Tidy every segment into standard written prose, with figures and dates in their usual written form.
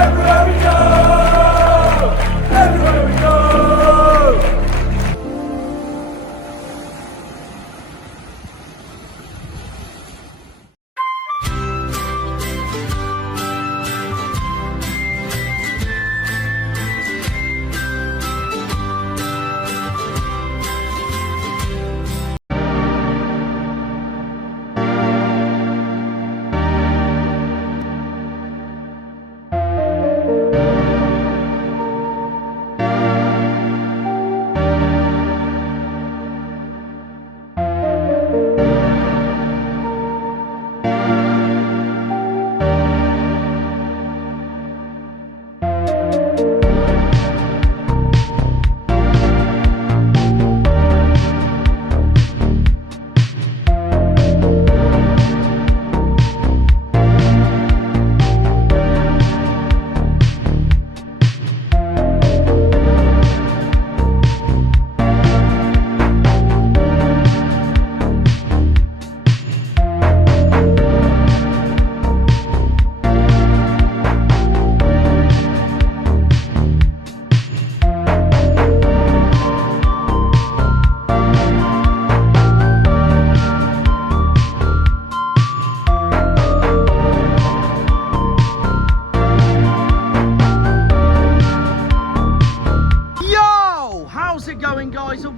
Everywhere we go! Everywhere we go!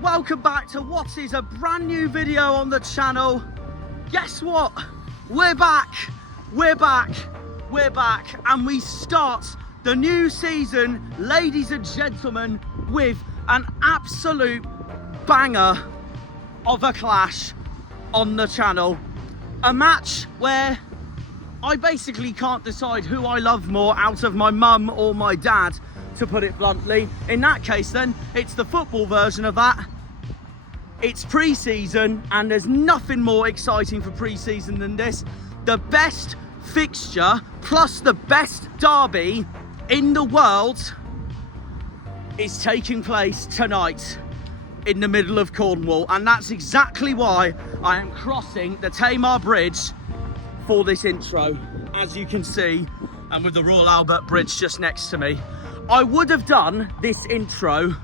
Welcome back to what is a brand new video on the channel. Guess what? We're back, and we start the new season, ladies and gentlemen, with an absolute banger of a clash on the channel. A match where I basically can't decide who I love more out of my mum or my dad, to put it bluntly. In that case then, it's the football version of that. It's pre-season, and there's nothing more exciting for pre-season than this. The best fixture plus the best derby in the world is taking place tonight in the middle of Cornwall, and that's exactly why I am crossing the Tamar Bridge for this intro, as you can see, and with the Royal Albert Bridge just next to me. I would have done this intro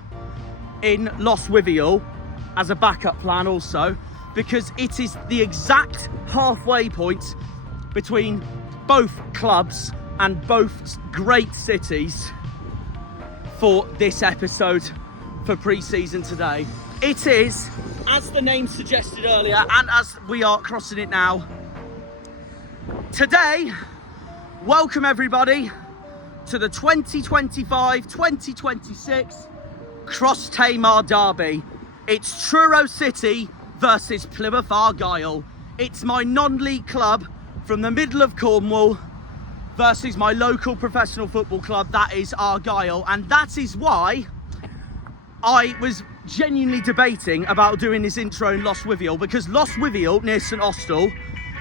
in Lostwithiel as a backup plan also, because it is the exact halfway point between both clubs and both great cities for this episode for pre-season today. It is, as the name suggested earlier, and as we are crossing it now, today, welcome everybody to the 2025-2026 Cross Tamar Derby. It's Truro City versus Plymouth Argyle. It's my non-league club from the middle of Cornwall versus my local professional football club, that is Argyle. And that is why I was genuinely debating about doing this intro in Lostwithiel, because Lostwithiel, near St Austell,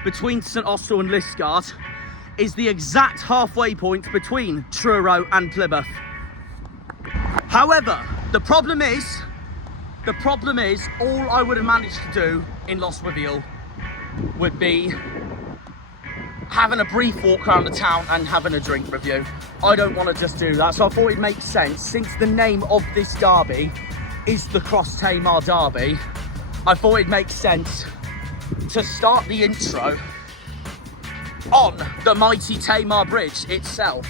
between St Austell and Liskeard, is the exact halfway point between Truro and Plymouth. However, the problem is all I would have managed to do in Lostwithiel would be having a brief walk around the town and having a drink review. I don't want to just do that, so I thought it makes sense, since the name of this derby is the Cross Tamar Derby, I thought it makes sense to start the intro on the mighty Tamar Bridge itself.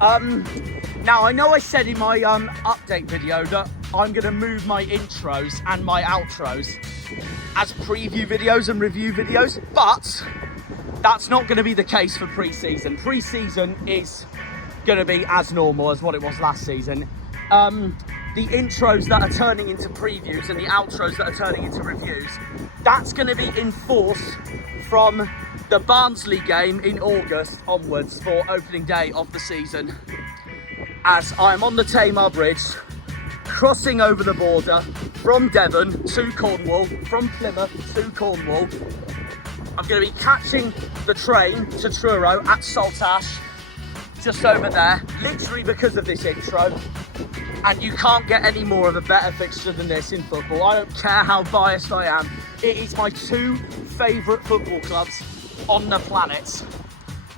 Now, I know I said in my update video that I'm going to move my intros and my outros as preview videos and review videos, but that's not going to be the case for pre-season. Pre-season is going to be as normal as what it was last season. The intros that are turning into previews and the outros that are turning into reviews, that's going to be in force from the Barnsley game in August onwards for opening day of the season, as I'm on the Tamar Bridge, crossing over the border from Devon to Cornwall, from Plymouth to Cornwall. I'm going to be catching the train to Truro at Saltash, just over there, literally because of this intro. And you can't get any more of a better fixture than this in football. I don't care how biased I am. It is my two favourite football clubs on the planet.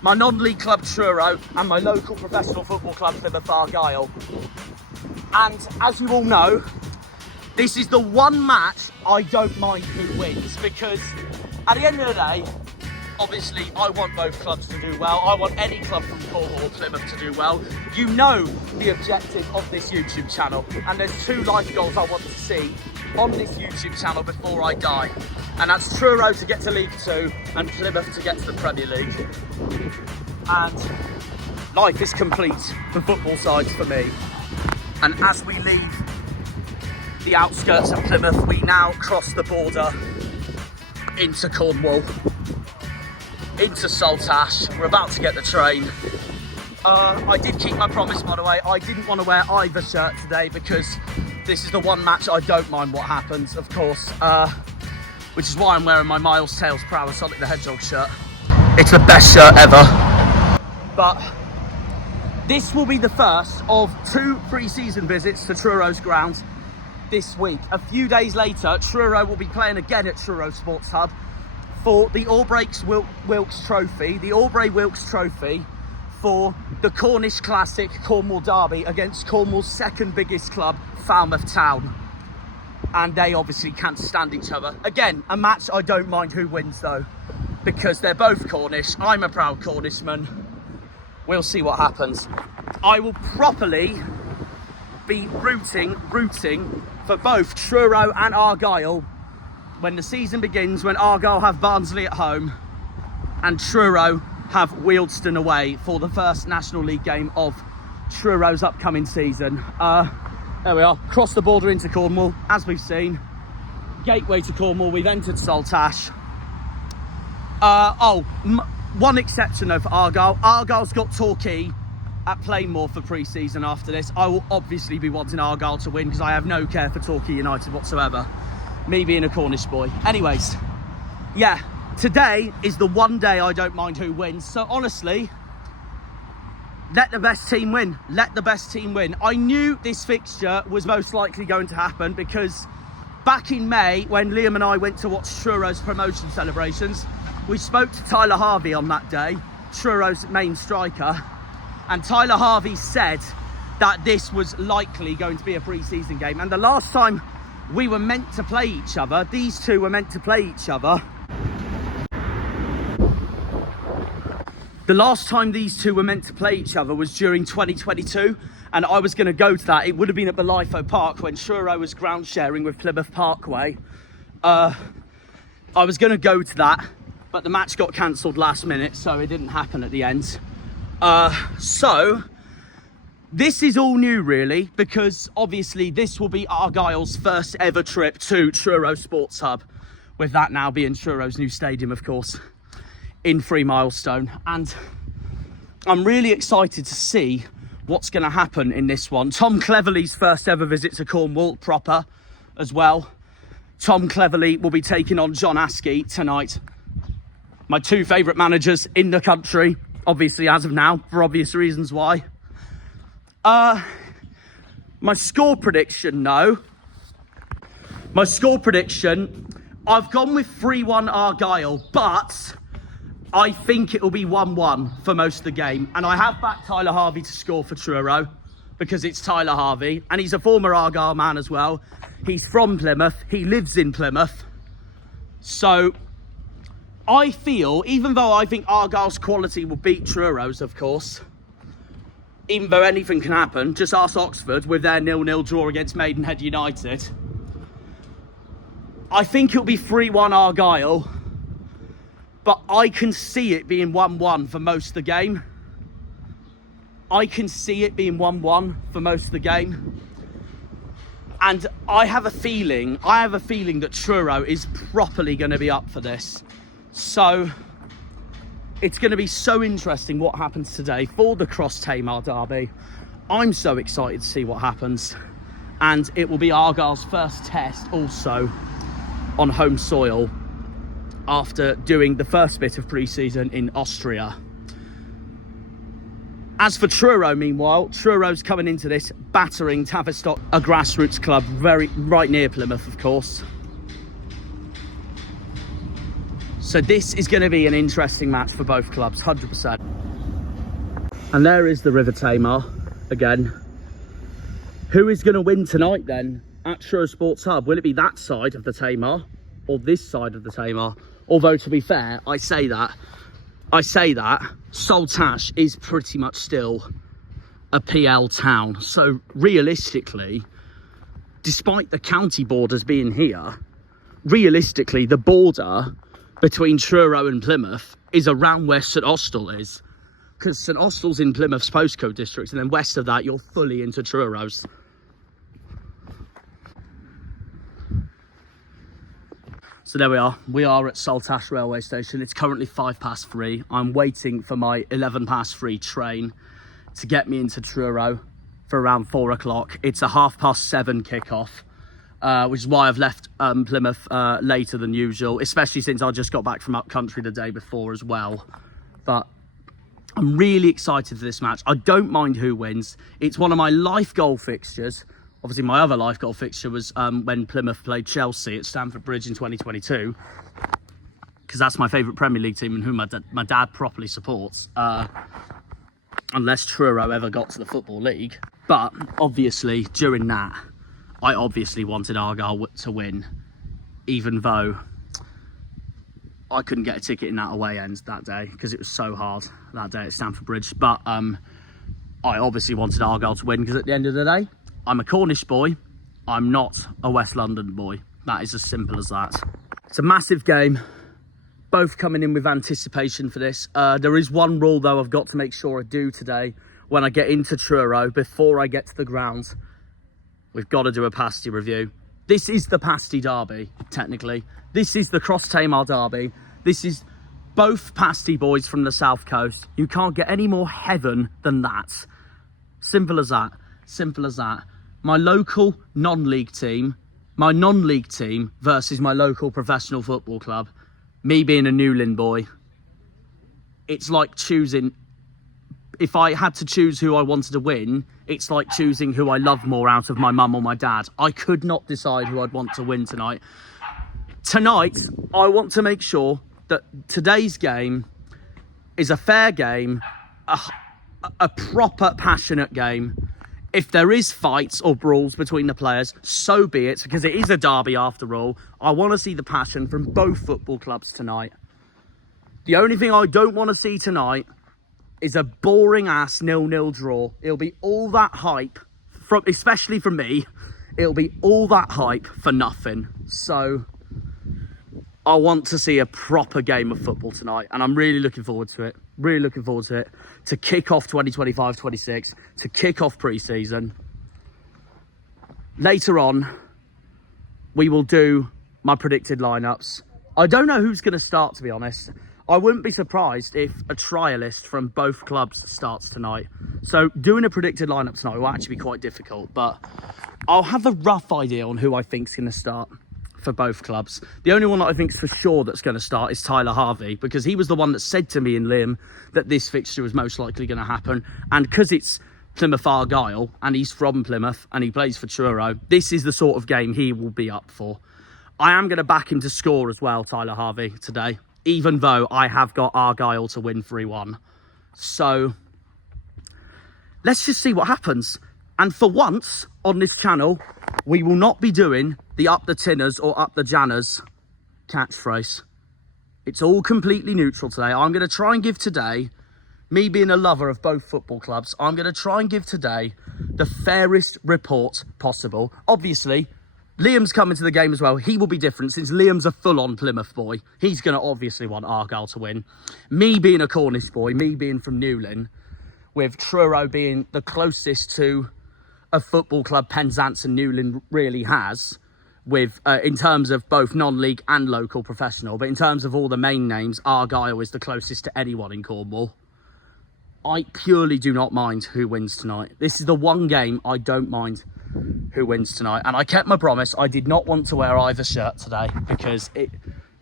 my non-league club Truro and my local professional football club Plymouth Argyle. And as you all know, this is the one match I don't mind who wins, because at the end of the day, obviously I want both clubs to do well. I want any club from Cornwall or Plymouth to do well. You know the objective of this YouTube channel, and there's 2 life goals I want to see on this YouTube channel before I die. And that's Truro to get to League 2 and Plymouth to get to the Premier League. And life is complete for football sides for me. And as we leave the outskirts of Plymouth, we now cross the border into Cornwall, into Saltash. We're about to get the train. I did keep my promise, by the way. I didn't want to wear either shirt today because this is the one match I don't mind what happens, of course, which is why I'm wearing my Miles Tails Proud Sonic the Hedgehog shirt. It's the best shirt ever. But this will be the first of 2 pre-season visits to Truro's ground this week. A few days later, Truro will be playing again at Truro Sports Hub for the Wilkes Trophy, the Aubrey Wilkes Trophy for the Cornish Classic Cornwall Derby against Cornwall's second biggest club, Falmouth Town. And they obviously can't stand each other. Again, a match I don't mind who wins though, because they're both Cornish. I'm a proud Cornishman. We'll see what happens. I will properly be rooting for both Truro and Argyle when the season begins, when Argyle have Barnsley at home and Truro have Wealdstone away for the first National League game of Truro's upcoming season. There we are, cross the border into Cornwall, as we've seen. Gateway to Cornwall, we've entered Saltash. One exception though for Argyle. Argyle's got Torquay at Plymouth for pre-season after this. I will obviously be wanting Argyle to win because I have no care for Torquay United whatsoever. Me being a Cornish boy. Anyways, yeah, today is the one day I don't mind who wins. So honestly, let the best team win. Let the best team win. I knew this fixture was most likely going to happen because back in May, when Liam and I went to watch Truro's promotion celebrations, we spoke to Tyler Harvey on that day, Truro's main striker, and Tyler Harvey said that this was likely going to be a pre-season game. And the last time we were meant to play each other, these two were meant to play each other, the last time these two were meant to play each other was during 2022, and I was going to go to that. It would have been at Belifo Park when Truro was ground sharing with Plymouth Parkway. I was going to go to that, but the match got cancelled last minute, so it didn't happen at the end. So this is all new really, because obviously this will be Argyle's first ever trip to Truro Sports Hub, with that now being Truro's new stadium, of course, in 3 Milestone. And I'm really excited to see what's going to happen in this one. Tom Cleverley's first ever visit to Cornwall proper as well. Tom Cleverley will be taking on John Askey tonight. My 2 favourite managers in the country, obviously as of now, for obvious reasons why. My score prediction, I've gone with 3-1 Argyle, but I think it will be 1-1 for most of the game. And I have backed Tyler Harvey to score for Truro because it's Tyler Harvey, and he's a former Argyle man as well. He's from Plymouth, he lives in Plymouth. So I feel, even though I think Argyle's quality will beat Truro's, of course, even though anything can happen, just ask Oxford with their 0-0 draw against Maidenhead United. I think it'll be 3-1 Argyle, but I can see it being 1-1 for most of the game. And I have a feeling that Truro is properly going to be up for this. So it's going to be so interesting what happens today for the Cross Tamar derby. I'm so excited to see what happens. And it will be Argyle's first test also on home soil after doing the first bit of pre-season in Austria. As for Truro, meanwhile, Truro's coming into this battering Tavistock, a grassroots club right near Plymouth, of course. So this is going to be an interesting match for both clubs, 100%. And there is the River Tamar again. Who is going to win tonight then at Truro Sports Hub? Will it be that side of the Tamar or this side of the Tamar? Although, to be fair, I say that Saltash is pretty much still a PL town. So realistically, despite the county borders being here, realistically, the border between Truro and Plymouth is around where St Austell is. Because St Austell's in Plymouth's postcode district, and then west of that, you're fully into Truro's. So there we are. We are at Saltash railway station. It's currently 3:05. I'm waiting for my 3:11 train to get me into Truro for around 4 o'clock. It's a 7:30 kickoff, which is why I've left Plymouth later than usual, especially since I just got back from up country the day before as well. But I'm really excited for this match. I don't mind who wins. It's one of my life goal fixtures. Obviously, my other life goal fixture was when Plymouth played Chelsea at Stamford Bridge in 2022, because that's my favourite Premier League team and who my dad properly supports, unless Truro ever got to the Football League. But obviously, during that, I obviously wanted Argyle to win, even though I couldn't get a ticket in that away end that day because it was so hard that day at Stamford Bridge. But I obviously wanted Argyle to win because at the end of the day, I'm a Cornish boy. I'm not a West London boy. That is as simple as that. It's a massive game. Both coming in with anticipation for this. There is one rule though I've got to make sure I do today when I get into Truro before I get to the ground. We've got to do a Pasty review. This is the Pasty derby, technically. This is the Cross Tamar derby. This is both Pasty boys from the south coast. You can't get any more heaven than that. Simple as that. Simple as that. My local non-league team, my non-league team versus my local professional football club. Me being a Newlyn boy. It's like choosing, if I had to choose who I wanted to win, it's like choosing who I love more out of my mum or my dad. I could not decide who I'd want to win tonight. Tonight, I want to make sure that today's game is a fair game, a proper passionate game. If there is fights or brawls between the players, so be it, because it is a derby after all. I want to see the passion from both football clubs tonight. The only thing I don't want to see tonight is a boring-ass 0-0 draw. It'll be all that hype, especially from me, it'll be all that hype for nothing. So I want to see a proper game of football tonight, and I'm really looking forward to it. Really looking forward to it. To kick off 2025-26, to kick off pre-season. Later on, we will do my predicted lineups. I don't know who's going to start, to be honest. I wouldn't be surprised if a trialist from both clubs starts tonight. So doing a predicted lineup tonight will actually be quite difficult, but I'll have a rough idea on who I think's going to start for both clubs. The only one that I think's for sure that's going to start is Tyler Harvey, because he was the one that said to me and Liam that this fixture was most likely going to happen. And because it's Plymouth Argyle and he's from Plymouth and he plays for Truro, this is the sort of game he will be up for. I am going to back him to score as well, Tyler Harvey, today, even though I have got Argyle to win 3-1. So let's just see what happens. And for once on this channel, we will not be doing the up the tinners or up the janners catchphrase. It's all completely neutral today. I'm going to try and give today, me being a lover of both football clubs, I'm going to try and give today the fairest report possible. Obviously, Liam's coming to the game as well. He will be different since Liam's a full-on Plymouth boy. He's going to obviously want Argyle to win. Me being a Cornish boy, me being from Newlyn, with Truro being the closest to a football club Penzance and Newlyn really has, with in terms of both non-league and local professional, but in terms of all the main names, Argyle is the closest to anyone in Cornwall. I purely do not mind who wins tonight. This is the one game I don't mind who wins tonight, and I kept my promise. I did not want to wear either shirt today because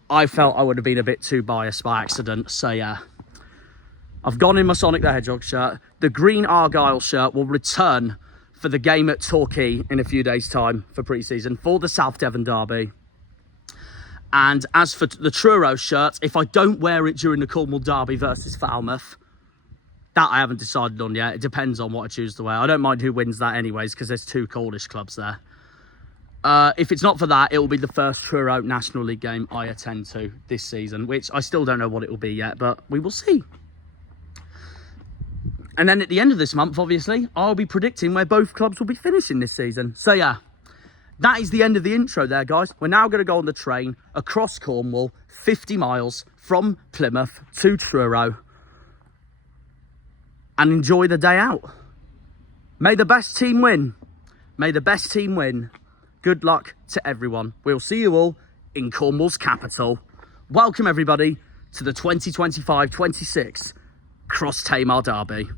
I felt I would have been a bit too biased by accident. So yeah, I've gone in my Sonic the Hedgehog shirt. The green Argyle shirt will return for the game at Torquay in a few days' time for pre-season, for the South Devon derby. And as for the Truro shirt, if I don't wear it during the Cornwall derby versus Falmouth, that I haven't decided on yet. It depends on what I choose to wear. I don't mind who wins that anyways, because there's 2 Cornish clubs there. If it's not for that, it will be the first Truro National League game I attend to this season, which I still don't know what it will be yet, but we will see. And then at the end of this month, obviously, I'll be predicting where both clubs will be finishing this season. So yeah, that is the end of the intro there, guys. We're now going to go on the train across Cornwall, 50 miles from Plymouth to Truro, and enjoy the day out. May the best team win. May the best team win. Good luck to everyone. We'll see you all in Cornwall's capital. Welcome, everybody, to the 2025-26 Cross Tamar Derby.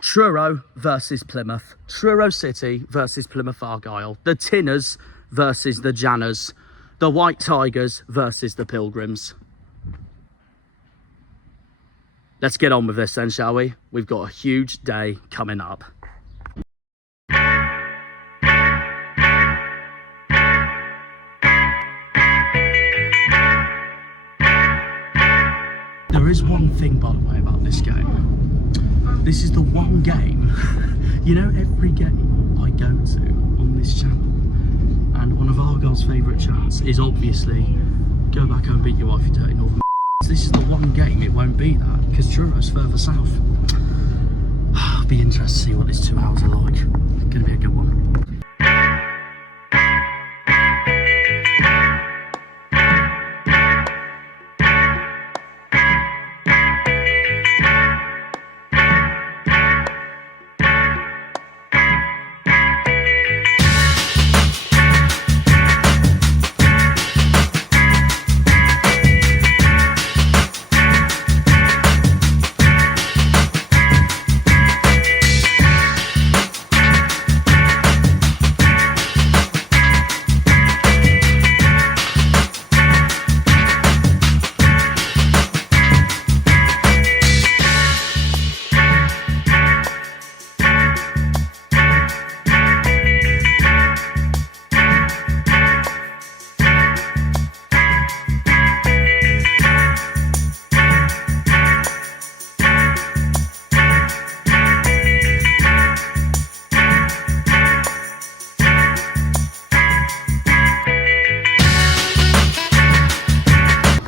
Truro versus Plymouth. Truro City versus Plymouth Argyle. The Tinners versus the Janners. The White Tigers versus the Pilgrims. Let's get on with this then, shall we? We've got a huge day coming up. There is one thing, by the way, about this game. This is the one game, you know, every game I go to on this channel, and one of Argyle's favourite chants is obviously, go back home and beat your wife, you dirty northern. This is the one game it won't be that, because Truro's further south. I'll be interested to see what these 2 hours are like. It's going to be a good one.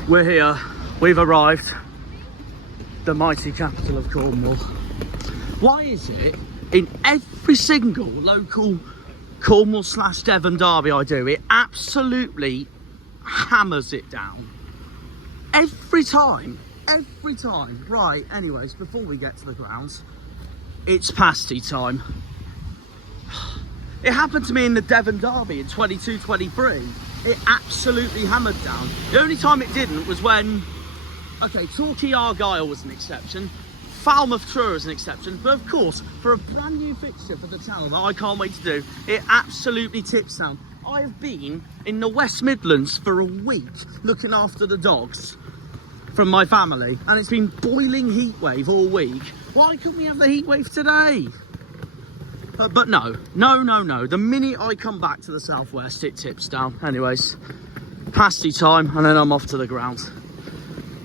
We're here, we've arrived, the mighty capital of Cornwall. Why is it in every single local Cornwall / Devon derby I do, it absolutely hammers it down? Every time. Right, anyways, before we get to the grounds, it's pasty time. It happened to me in the Devon derby in 22-23. It absolutely hammered down. The only time it didn't was when, okay, Torquay Argyle was an exception, Falmouth Truro is an exception, but of course, for a brand new fixture for the channel that I can't wait to do, it absolutely tips down. I have been in the West Midlands for a week looking after the dogs from my family, and it's been boiling heat wave all week. Why couldn't we have the heat wave today? But no. The minute I come back to the southwest, it tips down. Anyways, pasty time, and then I'm off to the ground.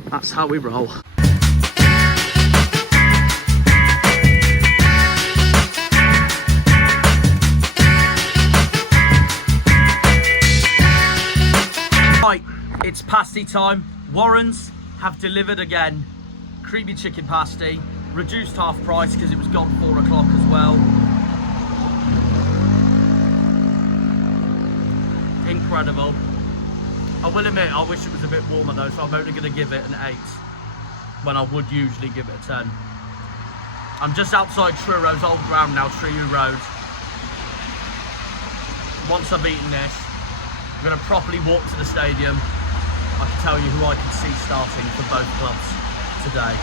That's how we roll. Right, it's pasty time. Warrens have delivered again. Creamy chicken pasty, reduced half price because it was gone 4 o'clock as well. Incredible. I will admit, I wish it was a bit warmer though, so I'm only going to give it an 8 when I would usually give it a 10. I'm just outside Truro's old ground now, Truro Road. Once I've eaten this, I'm going to properly walk to the stadium. I can tell you who I can see starting for both clubs today.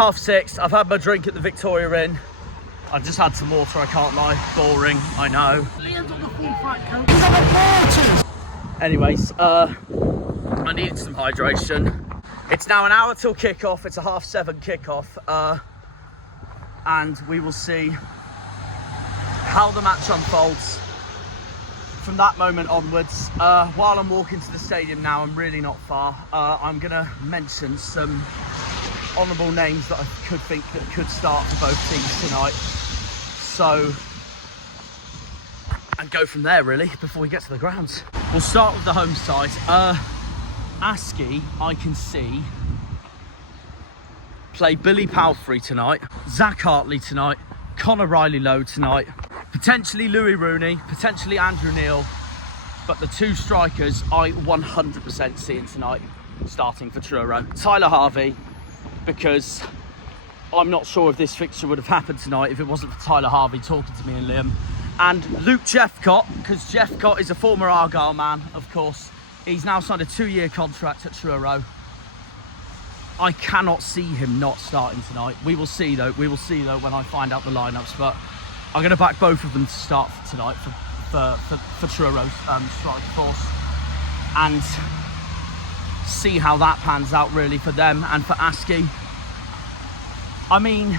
6:30. I've had my drink at the Victoria Inn. I've just had some water, I can't lie. Boring, I know. Liam's on the full fat coat. He's on the porches. Anyways, I needed some hydration. It's now an hour till kickoff. It's a 7:30 kickoff. And we will see how the match unfolds from that moment onwards. While I'm walking to the stadium now, I'm really not far. I'm going to mention some honourable names that I could think that could start for both teams tonight. So, and go from there really, before we get to the grounds. We'll start with the home side. Pasty, I can see, play Billy Palfrey tonight, Zach Hartley tonight, Conor Riley-Lowe tonight, potentially Louis Rooney, potentially Andrew Neil, but the two strikers I 100% seeing tonight starting for Truro. Tyler Harvey, because I'm not sure if this fixture would have happened tonight if it wasn't for Tyler Harvey talking to me and Liam. And Luke Jeffcott, because Jeffcott is a former Argyle man, of course. He's now signed a 2-year contract at Truro. I cannot see him not starting tonight. We will see though. We will see though when I find out the lineups. But I'm going to back both of them to start for tonight for Truro's strike force, and see how that pans out really for them and for Pasty. I mean,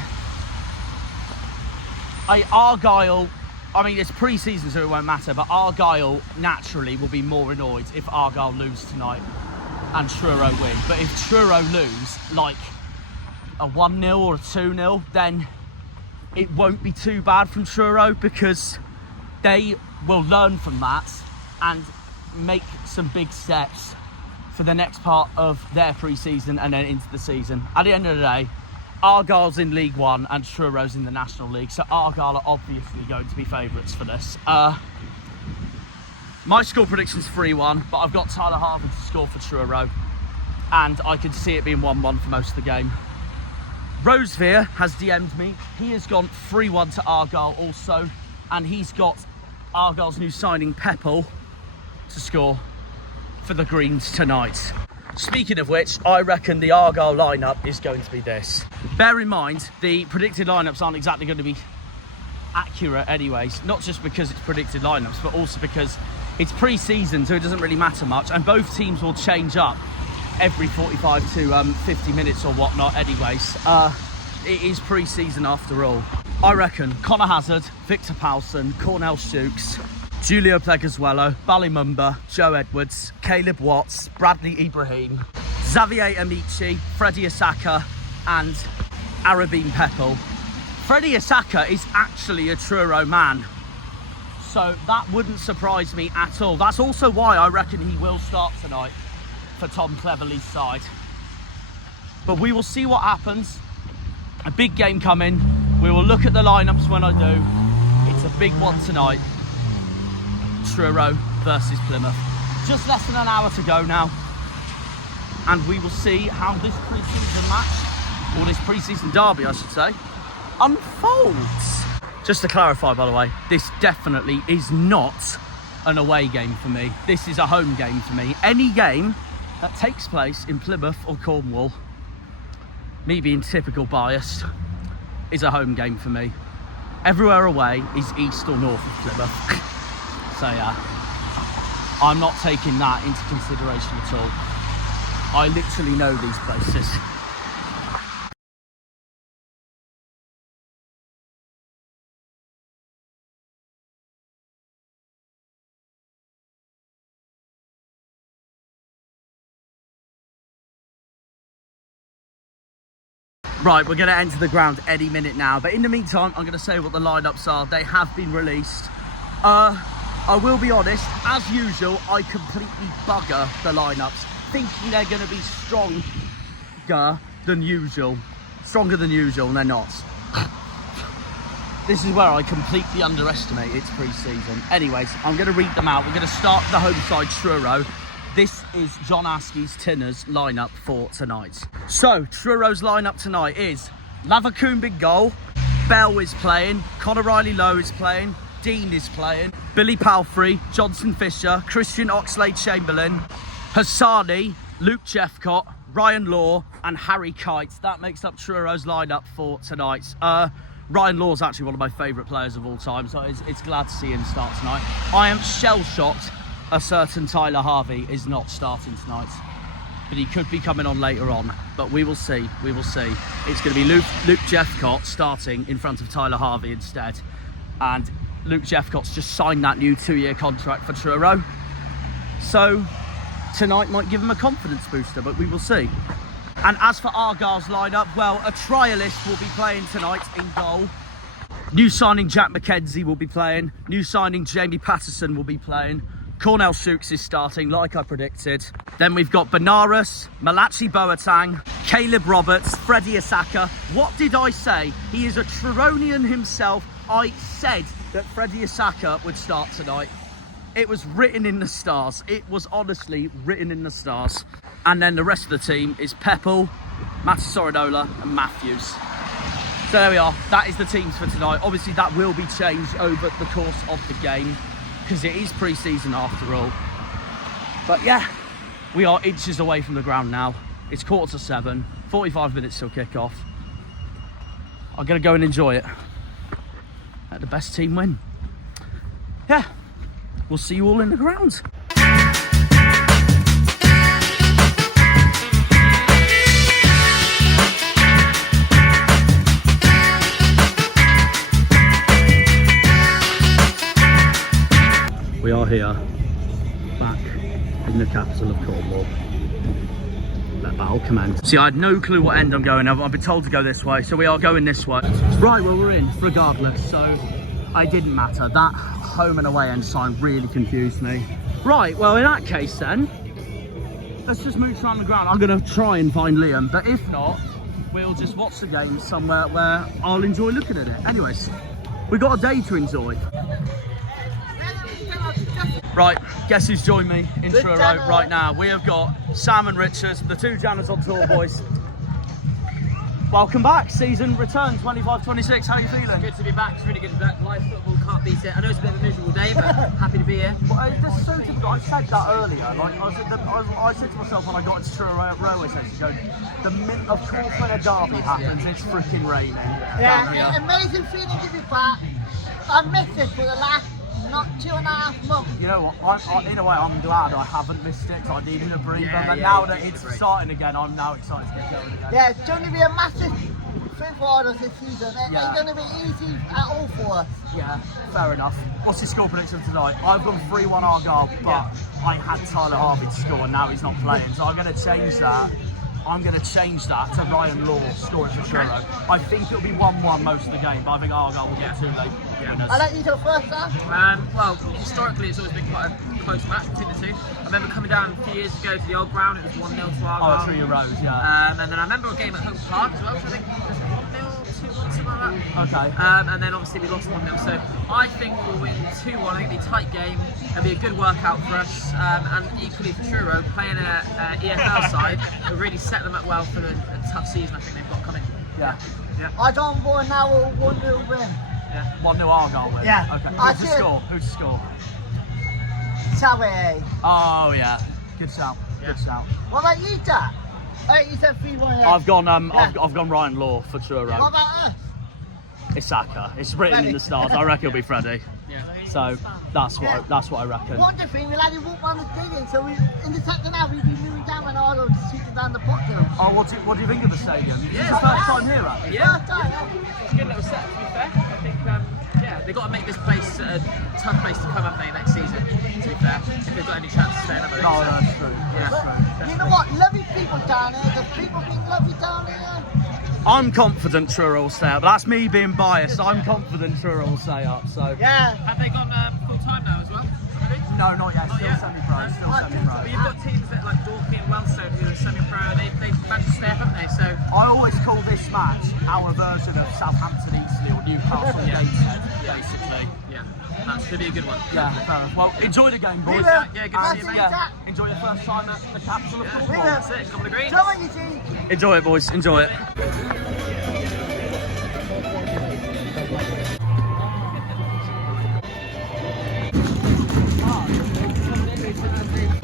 Argyle. I mean, it's pre-season, so it won't matter, but Argyle naturally will be more annoyed if Argyle lose tonight and Truro win. But if Truro lose, like a 1-0 or a 2-0, then it won't be too bad from Truro, because they will learn from that and make some big steps for the next part of their pre-season and then into the season. At the end of the day, Argyle's in League One and Truro's in the National League, so Argyle are obviously going to be favourites for this. My score prediction's 3-1, but I've got Tyler Harvey to score for Truro, and I can see it being 1-1 for most of the game. Rosevear has DM'd me. He has gone 3-1 to Argyle also, and he's got Argyle's new signing Peppel to score for the Greens tonight. Speaking of which, I reckon the Argyle lineup is going to be this. Bear in mind, the predicted lineups aren't exactly going to be accurate anyways, not just because it's predicted lineups, but also because it's pre-season, so it doesn't really matter much, and both teams will change up every 45 to 50 minutes or whatnot anyways. It is pre-season after all. I reckon Connor Hazard, Victor Powson, Cornell Shooks, Julio Pleguezuelo, Ballymumba, Joe Edwards, Caleb Watts, Bradley Ibrahim, Xavier Amici, Freddie Asaka and Arabine Peppel. Freddie Asaka is actually a Truro man, so that wouldn't surprise me at all. That's also why I reckon he will start tonight for Tom Cleverley's side. But we will see what happens. A big game coming. We will look at the lineups when I do. It's a big one tonight. Truro versus Plymouth. Just less than an hour to go now, and we will see how this pre-season match, or this pre-season derby I should say, unfolds. Just to clarify, by the way, this definitely is not an away game for me. This is a home game for me. Any game that takes place in Plymouth or Cornwall, me being typical biased, is a home game for me. Everywhere away is east or north of Plymouth. So yeah, I'm not taking that into consideration at all. I literally know these places. Right, we're going to enter the ground any minute now, but in the meantime, I'm going to say what the lineups are. They have been released. I will be honest, as usual, I completely bugger the lineups, thinking they're going to be stronger than usual. Stronger than usual, and they're not. This is where I completely underestimate its pre-season. Anyways, I'm going to read them out. We're going to start the home side, Truro. This is John Askey's Tinner's lineup for tonight. So, Truro's lineup tonight is Lavacoon big goal, Bell is playing, Conor Riley-Lowe is playing, Dean is playing, Billy Palfrey, Johnson Fisher, Christian Oxlade-Chamberlain, Hassani, Luke Jeffcott, Ryan Law, and Harry Kite. That makes up Truro's lineup for tonight. Ryan Law's actually one of my favourite players of all time, so it's glad to see him start tonight. I am shell-shocked a certain Tyler Harvey is not starting tonight, but he could be coming on later on, but we will see, we will see. It's going to be Luke Jeffcott starting in front of Tyler Harvey instead, and Luke Jeffcott's just signed that new 2-year contract for Truro, so tonight might give him a confidence booster, but we will see. And as for Argyle's lineup, well, a trialist will be playing tonight in goal. New signing Jack McKenzie will be playing. New signing Jamie Patterson will be playing. Cornell Shooks is starting, like I predicted. Then we've got Benares, Malachi Boateng, Caleb Roberts, Freddie Asaka. What did I say? He is a Truronian himself. I said that Freddie Asaka would start tonight. It was written in the stars. It was honestly written in the stars. And then the rest of the team is Peppel, Matty Sorinola and Matthews. So there we are. That is the teams for tonight. Obviously that will be changed over the course of the game because it is pre-season after all. But yeah, we are inches away from the ground now. It's 7:15, 45 minutes till kick-off. I'm going to go and enjoy it. Let the best team win. Yeah. We'll see you all in the ground. We are here, back in the capital of Cornwall. Let battle commence. See, I had no clue what end I'm going. I've been told to go this way, so we are going this way. Right, well, we're in, regardless, so it didn't matter. That home and away end sign really confused me. Right, well, in that case then, let's just move around the ground. I'm going to try and find Liam, but if not, we'll just watch the game somewhere where I'll enjoy looking at it. Anyways, we've got a day to enjoy. Right, guess who's joined me in Truro right now? We have got Sam and Richard, the two Janners on tour boys. Welcome back, season return 25-26, how are you feeling? Good to be back, it's really good to be back. Live football, can't beat it. I know it's a bit of a miserable day, but happy to be here. Well, that's so typical. I said that earlier. Like I said to myself when I got into Truro railway station, the minute of course when a derby happens, it's freaking raining. Yeah, amazing feeling to be back. I missed it for the last, not 2.5 months. You know what, in a way I'm glad I haven't missed it, I needed a breather, but yeah, now that it's starting again, I'm now excited to get going again. Yeah, it's going to be a massive thing for us this season. It ain't going to be easy at all for us. Yeah, fair enough. What's your score prediction tonight? I've gone 3-1 Argyle, but I had Tyler Harvey to score and now he's not playing, so I'm going to change that. I'm going to change that to Ryan Law scoring for Truro. I think it'll be 1-1 most of the game, but I think Argyle will get 2 late winners. I'll let you go first, Sam. Well, historically it's always been quite a close match between the two. I remember coming down a few years ago to the old ground, it was 1-0 to Argyle. Oh, Truro Road, yeah. And then I remember a game at Hope Park as well, which I think was 1-0, 2-1, something like that. Okay. And then obviously we lost 1-0, so I think we'll win 2-1. I think it'll be a tight game. It'll be a good workout for us, and equally for Truro, playing an EFL side will really set them up well for the tough season I think they've got coming. Yeah. I don't want now a 1-0 win. Yeah. 1-0 Argyle win. Yeah. Okay. I Who's to see it. score? Who's to score? Saturday. Oh yeah. Good shout. Good shout. What about you, Jack? You said 3-1. I've gone I've gone Ryan Law for Truro. What about us? It's Saka. It's written in the stars. I reckon it'll be Freddie. Yeah. So that's what I reckon. One thing, we let him walk around the stadium, so we, in the second half, we'd be moving down and all those shooting down the pot to him. Oh, what do you think of the stadium? Yeah, It's the first time here, actually. Yeah. First time, yeah. It's a good little set, to be fair. I think, they've got to make this place a tough place to come up there next season, to be fair, if they've got any chance to stay in another No, league. that's true. Yeah. That's true. You know what? Lovely people down there. The people being lovely down there. I'm confident Truro will stay up. That's me being biased. I'm confident Truro will stay up. So Yeah. Have they gone full time now as well? no, not yet. Not Still yet. semi-pro. No. Still But semi-pro. you've got teams that like Torquay and Wellstone who are semi-pro. They've managed to stay up, haven't they? So I always call this match our version of Southampton Eastleigh or Newcastle Gateshead, basically. yeah, that should be a good one. Yeah, fair enough. Well, enjoy the game, boys. Yeah, yeah, good to see you, mate. Yeah, enjoy your first time at the capital of Yeah. football. That's it. Couple of greens. Come on, you team. Enjoy it, boys. Enjoy it.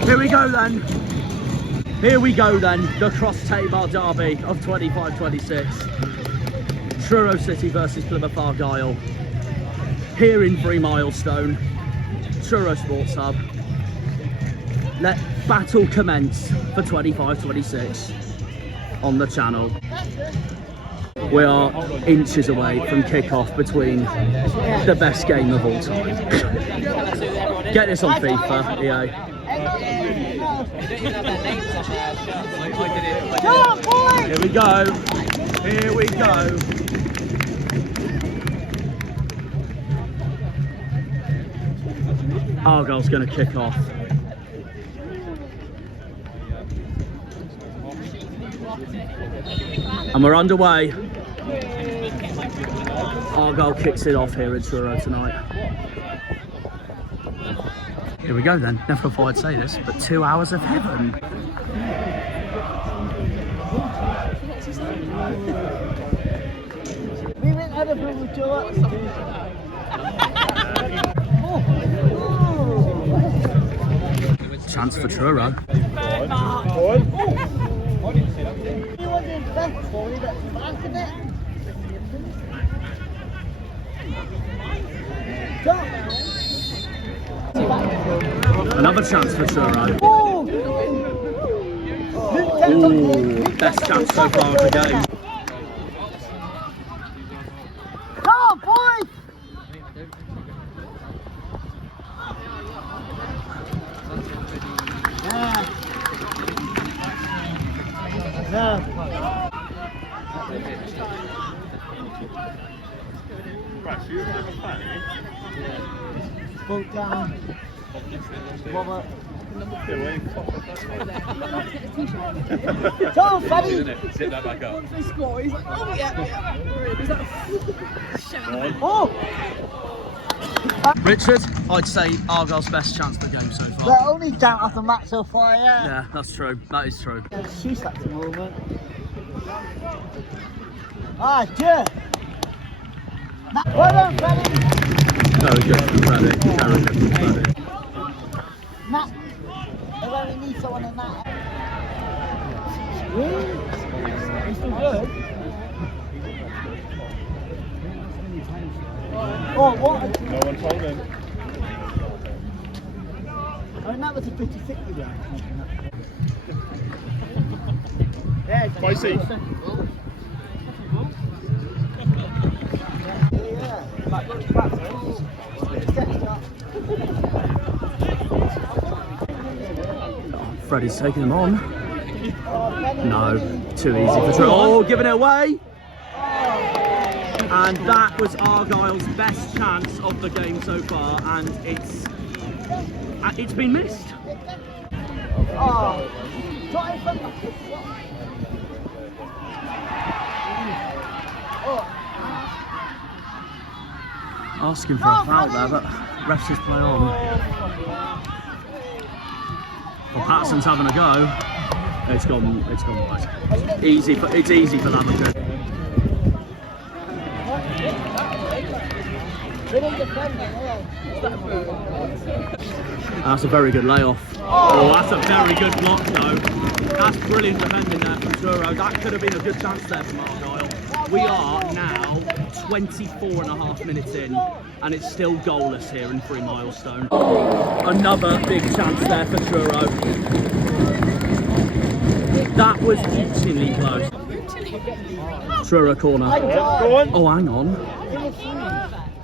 Here we go then. Here we go then, the Cross Tamar derby of 25-26. Truro City versus Plymouth Argyle. Here in 3 Milestone, Truro Sports Hub. Let battle commence for 25-26 on the channel. We are inches away from kick-off between the best game of all time. Get this on FIFA, EA. Here we go. Here we go. Argyle's going to kick off. And we're underway. Argyle kicks it off here in Truro tonight. Here we go then. Never thought I'd say this, but 2 hours of heaven. We went out of the tour. Chance for Truro. Another chance for Truro. Ooh, best chance so far of the game. Come on, boys! Boat down. Robert. Go, Freddie! Zip that back up. Oh! Richard, I'd say Argyle's best chance of the game so far. They're only down off the mat so far, yeah. Yeah, that's true. That is true. She's at the moment. Ah, good. Well done, Freddie. Very good from Freddie. Very good from Freddie. Matt, they only need someone in that. Really? He's still good. Oh, what? No one told him. I mean, that was a pretty thick video. Yeah, Spicy. Freddie's taking him on. No, too easy for Truro. Oh, giving it away. And that was Argyle's best chance of the game so far, and it's been missed. Oh, got in front of Asking for a foul there, but refs just play on. Well, Patterson's having a go. It's gone wide. It's easy for Lamberton. That's a very good layoff. Oh, that's a very good block though. That's brilliant defending there from Truro. That could have been a good chance there from Argyle. We are now 24.5 minutes in, and it's still goalless here in 3 Milestone. Another big chance there for Truro. That was itchingly close. Truro corner. Go on. Oh, hang on.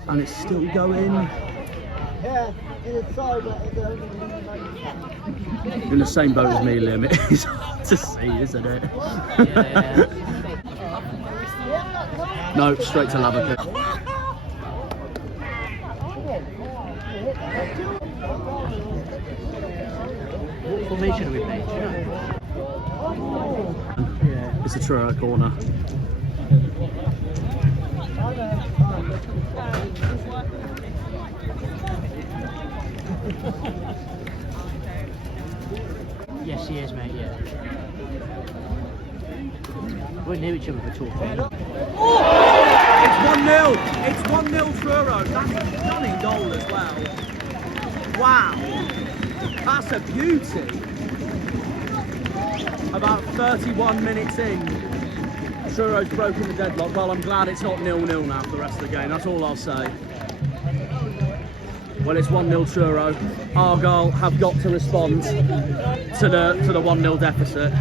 And it's still going. In the same boat as me, Liam. It is hard to see, isn't it? No, straight to Lamberton. What formation are we playing? Do you know? It's a Truro corner. Yes, he is, mate, yeah. We're near each other for torquay. It's 1-0. It's 1-0 Truro. That's a stunning goal as well. Wow. That's a beauty. about 31 minutes in, Truro's broken the deadlock. Well, I'm glad it's not 0-0 now for the rest of the game. That's all I'll say. Well, it's 1-0 Truro. Argyle have got to respond to the 1-0 deficit.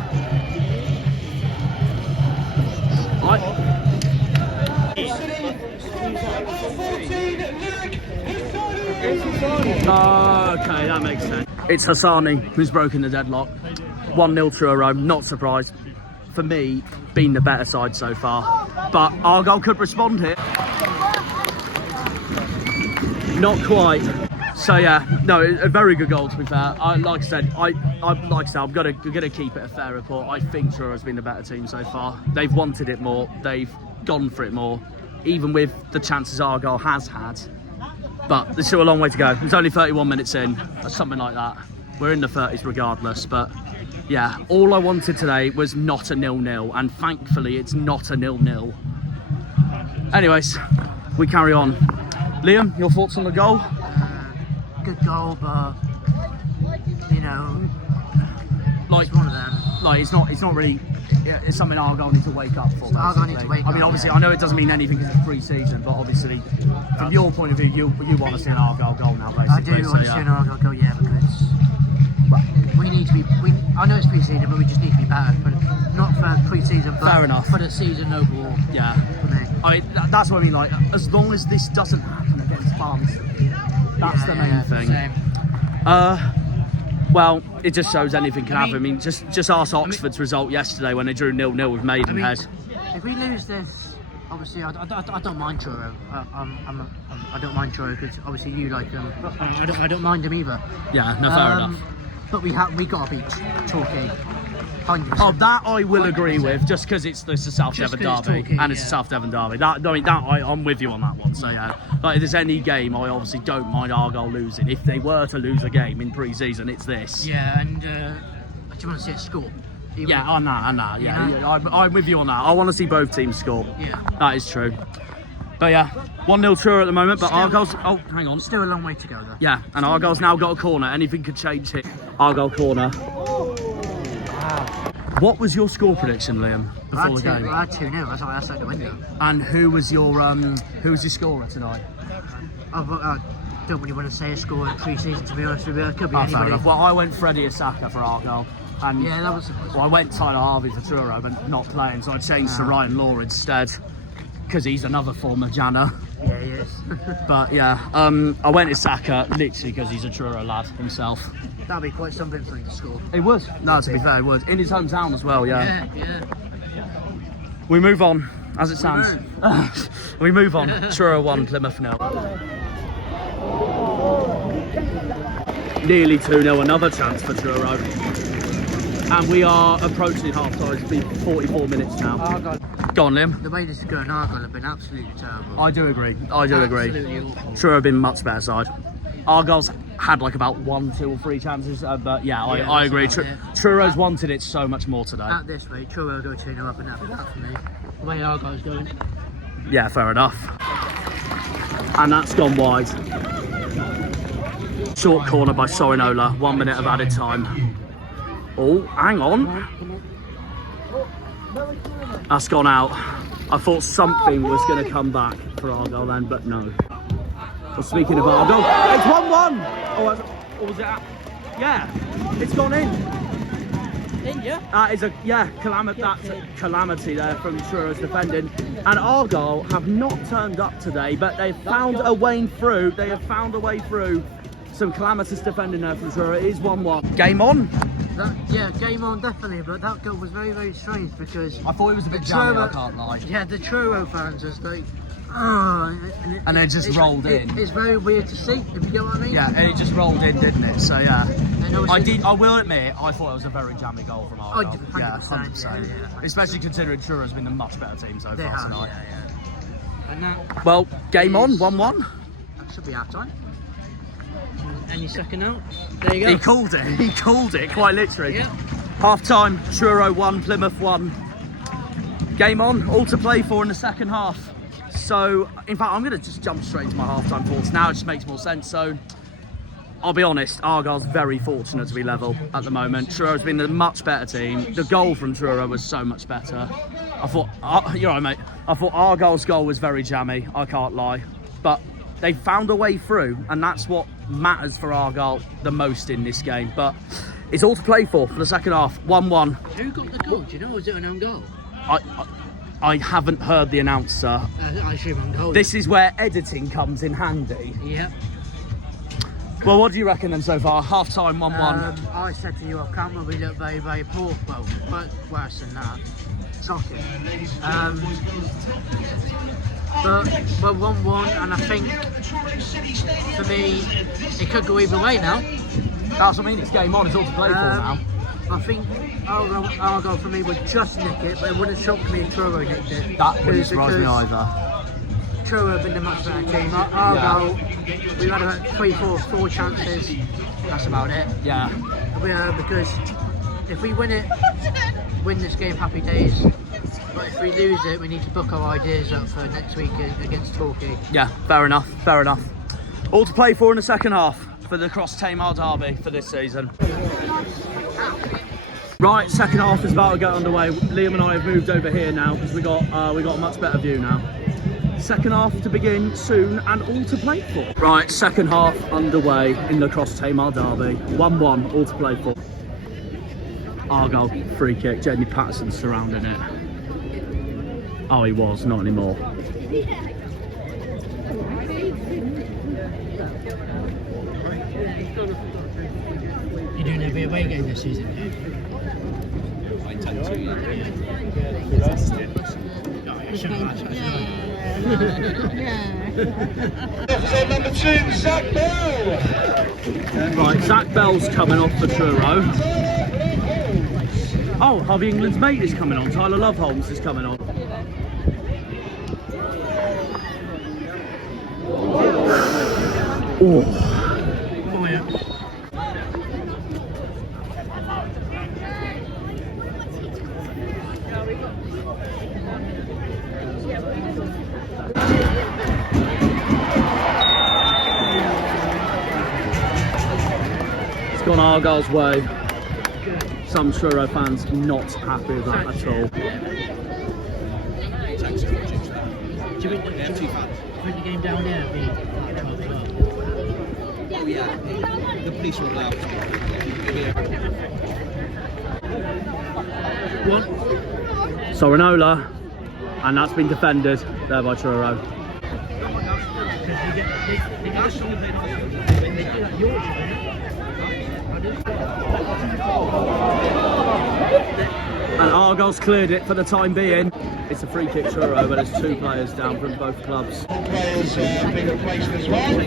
Okay, that makes sense. It's Hassani who's broken the deadlock. 1-0 Truro, not surprised. For me, been the better side so far. But Argyle could respond here. Not quite. So yeah, no, a very good goal to be fair. Like I said, I'm gonna keep it a fair report. I think Truro's been the better team so far. They've wanted it more. They've gone for it more, even with the chances Argyle has had. But there's still a long way to go. It's only 31 minutes in, or something like that. We're in the 30s regardless. But yeah, all I wanted today was not a 0-0, and thankfully it's not a 0-0. Anyways, we carry on. Liam, your thoughts on the goal? Good goal, but you know, Like it's one of them. Like it's not really. It's something Argyle need to wake up for. Argyle need to wake I mean, up, obviously, yeah. I know it doesn't mean anything because it's pre-season, but obviously, from your point of view, you want to see an Argyle goal now, basically. I do want to see an Argyle goal, yeah, because we need to be. I know it's pre-season, but we just need to be better. But not for pre-season, but Fair enough. for the season overall. Yeah. For me. I mean, that's what I mean. Like, as long as this doesn't happen against Barnsley, that's the main thing. Same. Well, it just shows anything can happen. I mean, just ask Oxford's result yesterday when they drew 0-0 with Maidenhead. If we lose this, obviously, I don't mind Truro. I don't mind Truro because obviously you like them. I don't mind them either. Yeah, no, fair enough. But we got to beat Torquay. 100%. Oh, that I will agree 100%. with, just because it's a South Just Devon 'cause it's derby, Torquay, and it's a yeah. South Devon derby. I'm with you on that one. So yeah, like if there's any game, I obviously don't mind Argyle losing. If they were to lose a game in pre-season, it's this. Yeah, and do you want to see a score? Yeah, on that. Yeah, You know? I'm with you on that. I want to see both teams score. Yeah. That is true. But yeah, 1-0 Truro at the moment, but Still- Argyle's... Oh, hang on. Still a long way to go though. Yeah, and Argyle's now got a corner. Anything could change here. Argyle corner. What was your score prediction, Liam, before the game? I had 2-0. That's outside the window. And who was your scorer tonight? I don't really want to say a score in pre-season, to be honest with you. It could be Fair anybody. enough. Well, I went Freddie Asaka for Argyle. And Yeah, that was. well, I went Tyler Harvey for Truro, but not playing, so I changed to Ryan Law instead, because he's another former Janner. Yeah, he is. But yeah, I went Asaka literally because he's a Truro lad himself. That'd be quite something for him to score. It would. No, to be fair, it would. In his hometown as well, yeah. Yeah. We move on, as it stands. We move on. Truro 1, Plymouth 0. Nearly 2-0, another chance for Truro. And we are approaching half-time. It's been 44 minutes now. Argyle. Go on, Liam. The way this is going, Argyle have been absolutely terrible. I do agree. Absolutely awful. Truro have been much better side. Argyle's had like about 1, 2 or 3 chances, but yeah, I agree. that's about it. Truro's wanted it so much more today. At this rate, Truro will go 2-0 up and that for me. The way Argyle's going. Yeah, fair enough. And that's gone wide. Short corner by Sorinola. 1 minute of added time. Oh, hang on. That's gone out. I thought something was going to come back for Argyle then, but no. Well, speaking of Argyle, it's 1-1. Oh, was it? Yeah, it's gone in. Yeah. That is a calamity there from Truro's defending. And Argyle have not turned up today, but they've found a way through. They have found a way through. Some calamitous defending there from Truro. It is 1-1. Game on. Game on definitely, but that goal was very, very strange because I thought it was a bit jammy, I can't lie. Yeah, the Truro fans just like, And then just rolled in. It's very weird to see, if you get what I mean. Yeah, and it just rolled in, didn't it? So yeah. And obviously- I will admit, I thought it was a very jammy goal from Argyle. 100%, Yeah, 100%. yeah. Especially considering Truro's been the much better team so They far have, tonight. yeah. And that Well, game on, 1-1. that should be half time. Any second now. There you go. He called it. He called it, quite literally. Yeah. Half time, Truro 1, Plymouth 1. Game on, all to play for in the second half. So, in fact, I'm going to just jump straight to my half time thoughts now. It just makes more sense. So, I'll be honest, Argyle's very fortunate to be level at the moment. Truro's been a much better team. The goal from Truro was so much better. I thought, you're right, mate. I thought Argyle's goal was very jammy, I can't lie. But they found a way through, and that's what matters for Argyle the most in this game. But it's all to play for the second half. 1-1. Who got the goal? Do you know? Was it an own goal? I haven't heard the announcer. I assume on goal. This is where editing comes in handy. Yeah. Well, what do you reckon then so far? Half time, 1-1. I said to you off camera, we look very, very poor. Well, but worse than that. Shocking. But we're 1-1, and I think for me, it could go either way now. That's what I mean, it's game on, it's all to play for now. I think Argyle for me would just nick it, but it wouldn't shock me if Truro nicked it. That wouldn't surprise me either. Truro have been a much better team. Argyle, we've had about 4 chances. That's about it. Yeah. Because if we win this game, happy days. But if we lose it, we need to book our ideas up for next week against Torquay. Yeah, fair enough, fair enough. All to play for in the second half for the Cross Tamar derby for this season. Right, second half is about to get underway. Liam and I have moved over here now because we got a much better view now. Second half to begin soon and all to play for. Right, second half underway in the Cross Tamar derby. 1-1, all to play for. Argyle free kick, Jamie Patterson surrounding it. Oh, he was, not anymore. You're doing every away game this season? I intend to, yeah. Episode number 2, Zach Bell. Right, Zach Bell's coming off for Truro. Oh, Harvey England's mate is coming on. Tyler Loveholmes is coming on. Oh. Oh yeah. It's gone Argyle's way. Some Truro fans not happy with that at all. Do you think the game down there would be 12-12? Oh yeah, the police were allowed to. One. Sorinola, and that's been defended there by Truro. And Argyle's cleared it for the time being. It's a free kick Truro, but there's 2 players down from both clubs. Players have been replaced as well.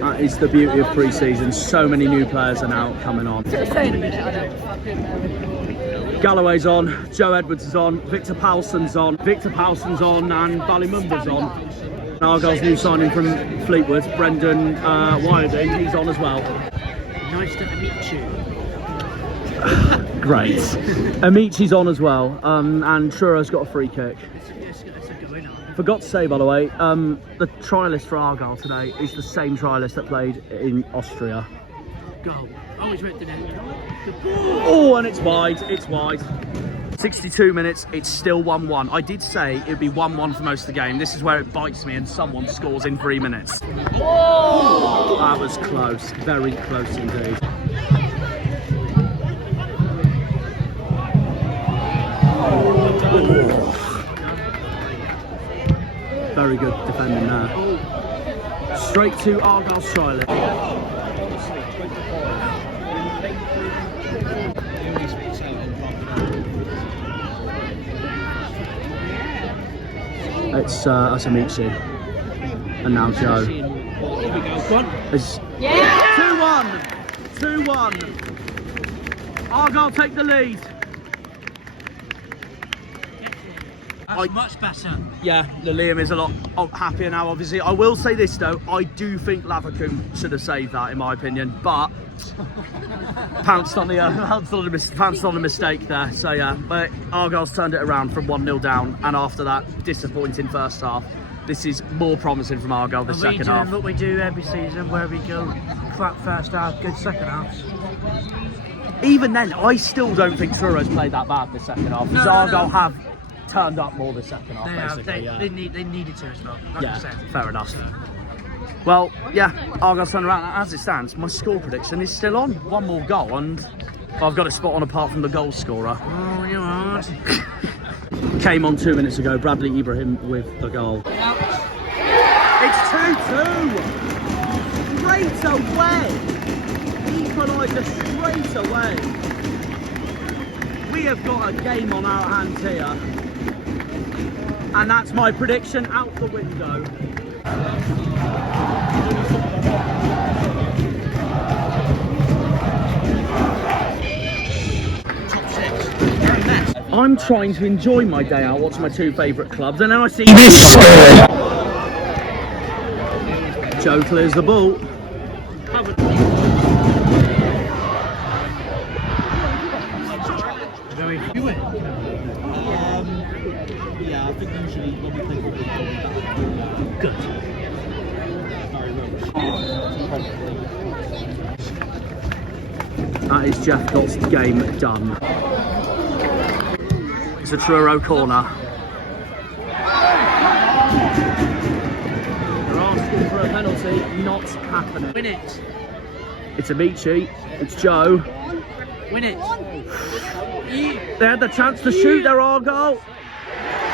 That is the beauty of pre-season. So many new players are now coming on. Galloway's on, Joe Edwards is on, Victor Powson's on, and Ballymumba's on. Argyle's new signing from Fleetwood, Brendan Wyerding, he's on as well. Nice to meet you. Great. Amichi's on as well, and Truro's got a free kick. Forgot to say, by the way, the trialist for Argyle today is the same trialist that played in Austria. Goal. Always went to net. Oh, and it's wide, it's wide. 62 minutes, it's still 1-1. I did say it'd be 1-1 for most of the game. This is where it bites me and someone scores in 3 minutes. Oh! That was close, very close indeed. Oh. Very good defending there. Straight to Argyle's trialist. It's Amici. And now Joe. It's 2-1. Argyle take the lead. That's much better. Yeah, the Liam is a lot happier now, obviously. I will say this though, I do think Lavacum should have saved that in my opinion, but pounced on the mistake there. So yeah, but Argyle's turned it around from 1-0 down, and after that disappointing first half, this is more promising from Argyle the Are we second doing half. what we do every season, where we go crap first half, good second half? Even then, I still don't think Truro's played that bad this second half. Because Argyle have turned up more this second half, They have. basically. Yeah. They needed to as well. 100%. Yeah, fair enough. Well, yeah, Argyle's turned around. As it stands, my score prediction is still on. One more goal, and I've got a spot on apart from the goal scorer. Oh, you are. Came on 2 minutes ago, Bradley Ibrahim with the goal. It's 2-2! Straight away! Equaliser straight away! We have got a game on our hands here. And that's my prediction out the window. I'm trying to enjoy my day out, watching my two favourite clubs, and then I see this. Joe clears the ball. Yeah, I think usually when we play football, Good. That is Jeff Gott's game done. It's a Truro corner. They're asking for a penalty, not happening. Win it. It's Amici, it's Joe. Win it. They had the chance to shoot their Argyle,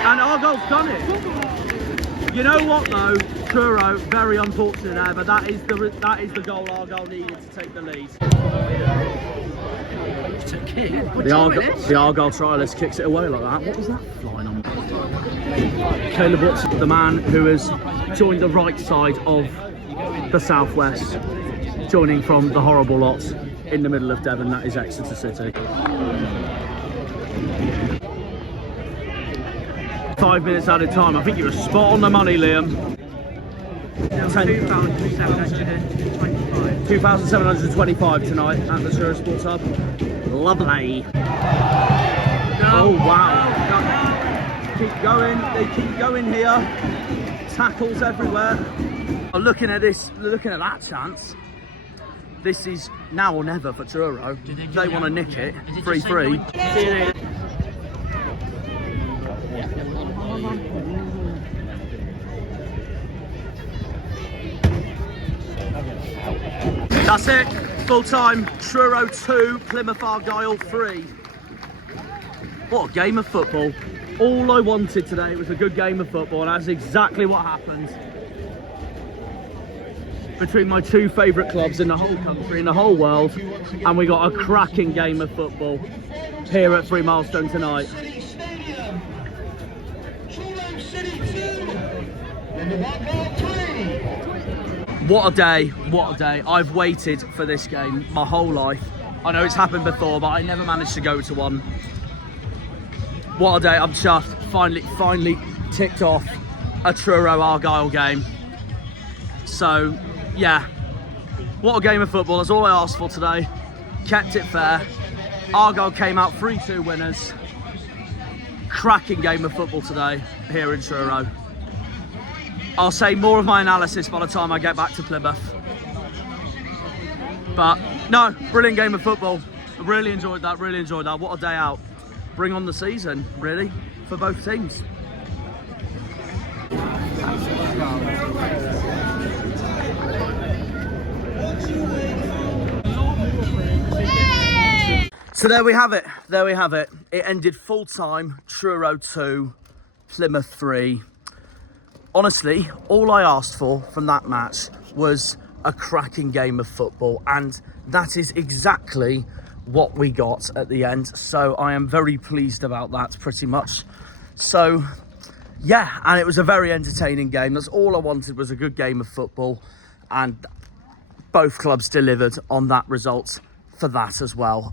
and Argyle's done it. You know what though, Truro, very unfortunate there, but that is the goal Argyle needed to take the lead. The Argyle trialist kicks it away like that. What was that flying on? Caleb Watson, the man who has joined the right side of the southwest, joining from the horrible lot in the middle of Devon, that is Exeter City. 5 minutes out of time. I think you were spot on the money, Liam. 2,725 tonight at the Truro Sports Hub. Lovely. Oh wow. Keep going. They keep going here. Tackles everywhere. Looking at that chance. This is now or never for Truro. They want to nick it. 3-3. That's it, full time. Truro 2, Plymouth Argyle 3. What a game of football. All I wanted today was a good game of football, and that's exactly what happened. Between my two favourite clubs in the whole country, in the whole world, and we got a cracking game of football here at 3 Milestone tonight. What a day, what a day. I've waited for this game my whole life. I know it's happened before, but I never managed to go to one. What a day, I'm chuffed. Finally ticked off a Truro Argyle game. So, yeah, what a game of football. That's all I asked for today. Kept it fair. Argyle came out 3-2 winners. Cracking game of football today here in Truro. I'll say more of my analysis by the time I get back to Plymouth. But no, brilliant game of football. I really enjoyed that, What a day out. Bring on the season, really, for both teams. So there we have it. It ended full time, Truro 2, Plymouth 3. Honestly, all I asked for from that match was a cracking game of football, and that is exactly what we got at the end. So I am very pleased about that, pretty much. So, yeah, and it was a very entertaining game. That's all I wanted, was a good game of football, and both clubs delivered on that result for that as well.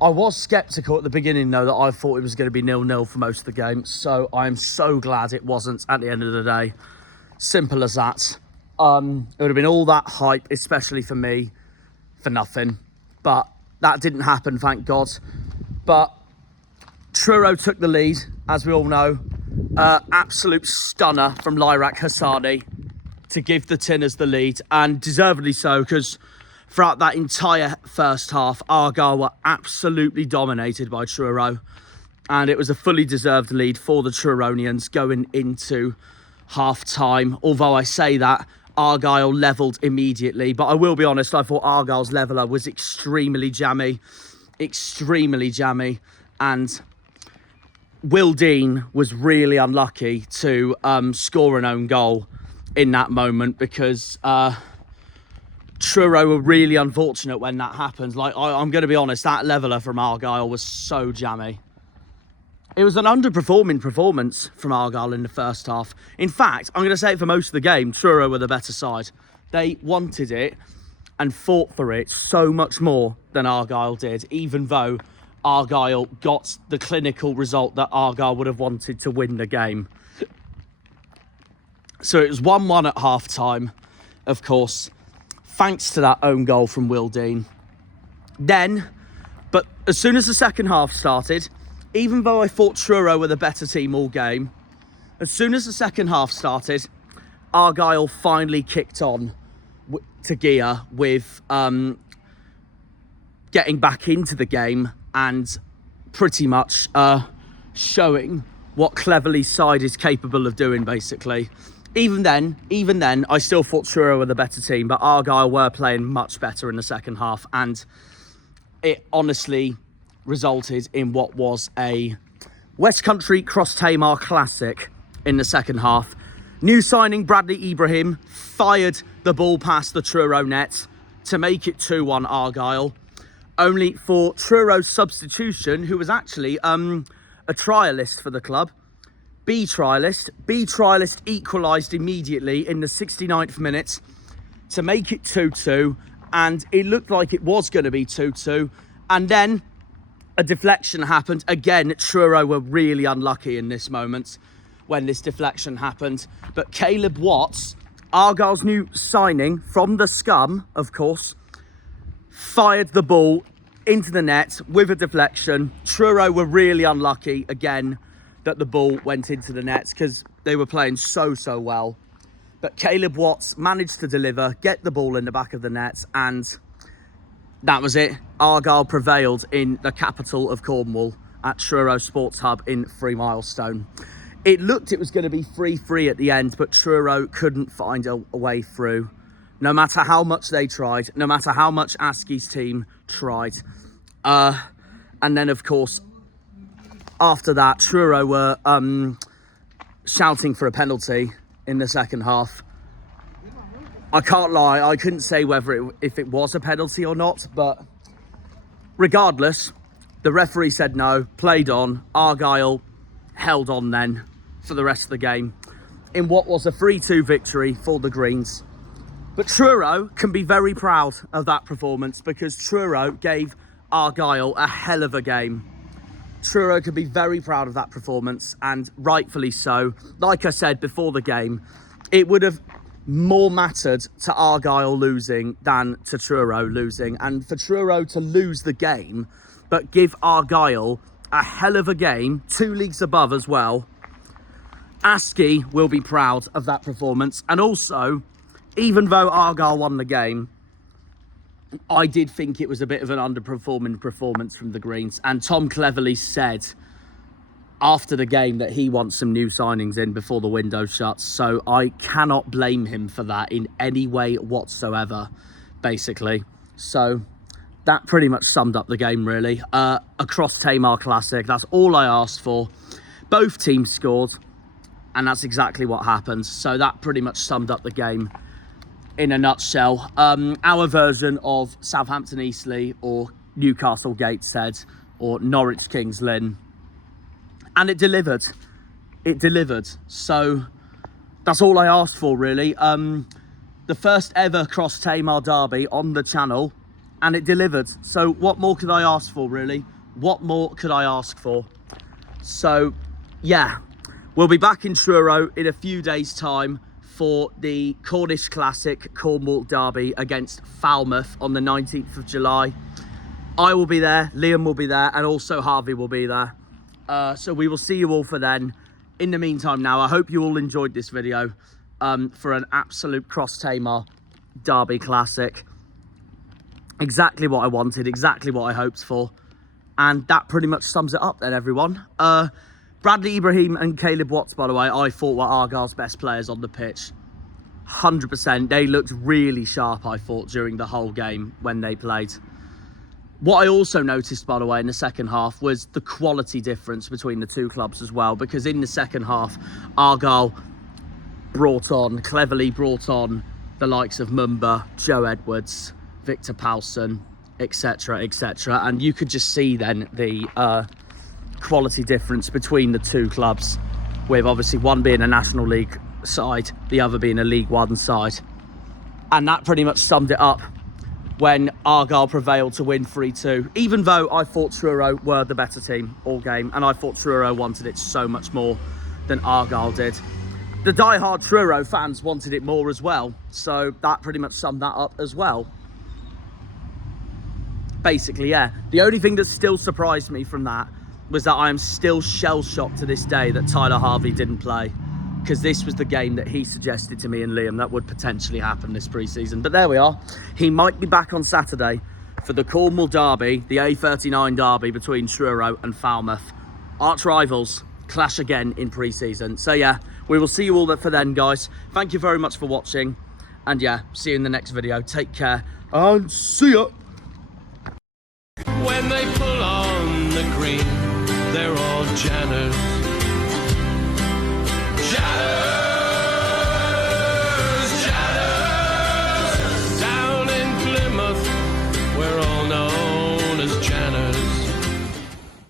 I was sceptical at the beginning, though, that I thought it was going to be 0-0 for most of the game. So I'm so glad it wasn't at the end of the day. Simple as that. It would have been all that hype, especially for me, for nothing. But that didn't happen, thank God. But Truro took the lead, as we all know. Absolute stunner from Lyrak Hassani to give the Tinners the lead, and deservedly so, because throughout that entire first half, Argyle were absolutely dominated by Truro, and it was a fully deserved lead for the Truronians going into half-time. Although I say that, Argyle levelled immediately, but I will be honest, I thought Argyle's leveller was extremely jammy, and Will Dean was really unlucky to score an own goal in that moment, because Truro were really unfortunate when that happened. Like, I'm going to be honest, that leveller from Argyle was so jammy. It was an underperforming performance from Argyle in the first half. In fact, I'm going to say it for most of the game, Truro were the better side. They wanted it and fought for it so much more than Argyle did, even though Argyle got the clinical result that Argyle would have wanted to win the game. So it was 1-1 at half-time, of course, thanks to that own goal from Will Dean. But as soon as the second half started, even though I thought Truro were the better team all game, as soon as the second half started, Argyle finally kicked on to gear with getting back into the game and pretty much showing what Cleverley's side is capable of doing, basically. Even then, I still thought Truro were the better team, but Argyle were playing much better in the second half, and it honestly resulted in what was a West Country Cross Tamar classic in the second half. New signing Bradley Ibrahim fired the ball past the Truro net to make it 2-1 Argyle, only for Truro's substitution, who was actually a trialist for the club. B trialist equalised immediately in the 69th minute to make it 2-2, and it looked like it was going to be 2-2, and then a deflection happened. Again, Truro were really unlucky in this moment when this deflection happened, but Caleb Watts, Argyle's new signing from the scum, of course, fired the ball into the net with a deflection. Truro were really unlucky again that the ball went into the nets, because they were playing so well. But Caleb Watts managed to deliver, get the ball in the back of the net, and that was it. Argyle prevailed in the capital of Cornwall at Truro Sports Hub in 3 Milestone. It looked it was going to be 3-3 at the end, but Truro couldn't find a way through. No matter how much they tried, no matter how much Askey's team tried. And then, of course, after that, Truro were shouting for a penalty in the second half. I can't lie, I couldn't say if it was a penalty or not, but regardless, the referee said no, played on. Argyle held on then for the rest of the game in what was a 3-2 victory for the Greens. But Truro can be very proud of that performance, because Truro gave Argyle a hell of a game. Truro could be very proud of that performance, and rightfully so. Like I said before the game, it would have more mattered to Argyle losing than to Truro losing. And for Truro to lose the game, but give Argyle a hell of a game, 2 leagues above as well, Askey will be proud of that performance. And also, even though Argyle won the game, I did think it was a bit of an underperforming performance from the Greens. And Tom Cleverley said after the game that he wants some new signings in before the window shuts. So I cannot blame him for that in any way whatsoever, basically. So that pretty much summed up the game, really. Across Tamar Classic, that's all I asked for. Both teams scored, and that's exactly what happened. So that pretty much summed up the game in a nutshell. Our version of Southampton Eastleigh, or Newcastle Gateshead, or Norwich Kings Lynn. And it delivered. It delivered. So that's all I asked for, really. The first ever Cross Tamar derby on the channel, and it delivered. So what more could I ask for, really? What more could I ask for? So, yeah. We'll be back in Truro in a few days' time for the Cornish Classic Cornwall Derby against Falmouth on the 19th of July. I will be there, Liam will be there, and also Harvey will be there. So we will see you all for then. in the meantime now, I hope you all enjoyed this video for an absolute cross-Tamar derby classic. Exactly what I wanted, exactly what I hoped for. And that pretty much sums it up then, everyone. Bradley Ibrahim and Caleb Watts, by the way, I thought were Argyle's best players on the pitch. 100%. They looked really sharp, I thought, during the whole game when they played. What I also noticed, by the way, in the second half was the quality difference between the two clubs as well, because in the second half, Argyle cleverly brought on the likes of Mumba, Joe Edwards, Victor Paulson, etc., etc. And you could just see then the quality difference between the two clubs, with obviously one being a National League side, the other being a League One side. And that pretty much summed it up when Argyle prevailed to win 3-2, even though I thought Truro were the better team all game, and I thought Truro wanted it so much more than Argyle did. The die-hard Truro fans wanted it more as well, so that pretty much summed that up as well. Basically, yeah. The only thing that still surprised me from that was that I am still shell-shocked to this day that Tyler Harvey didn't play, because this was the game that he suggested to me and Liam that would potentially happen this pre-season. But there we are. He might be back on Saturday for the Cornwall derby, the A39 derby between Truro and Falmouth. Arch rivals clash again in pre-season. So yeah, we will see you all for then, guys. Thank you very much for watching. And yeah, see you in the next video. Take care and see ya. When they pull on the green, they're all Janners.